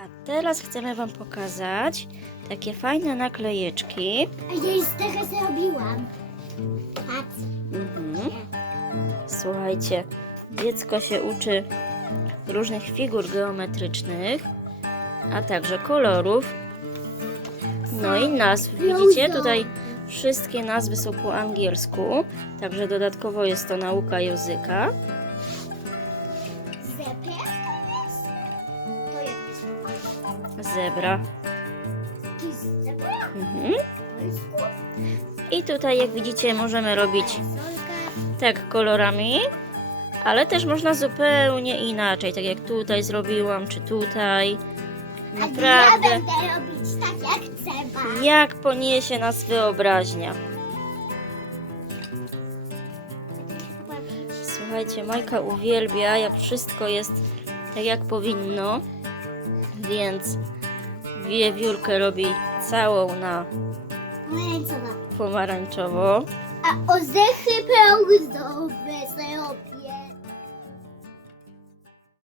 A teraz chcemy Wam pokazać takie fajne naklejeczki. A ja już trochę zrobiłam. Patrz. Mhm. Słuchajcie, dziecko się uczy różnych figur geometrycznych, a także kolorów. No i nazw. Widzicie, tutaj wszystkie nazwy są po angielsku, także dodatkowo jest to nauka języka. Zepie? Zebra. Mhm. I tutaj, jak widzicie, możemy robić tak kolorami, ale też można zupełnie inaczej, tak jak tutaj zrobiłam, czy tutaj. Ja Naprawdę, będę robić tak jak trzeba. jak poniesie nas wyobraźnia. Słuchajcie, Majka uwielbia, jak wszystko jest tak, jak powinno, więc wiewiórkę robi całą na Pomarańczowa. pomarańczowo. A orzechy pełzowe zrobię.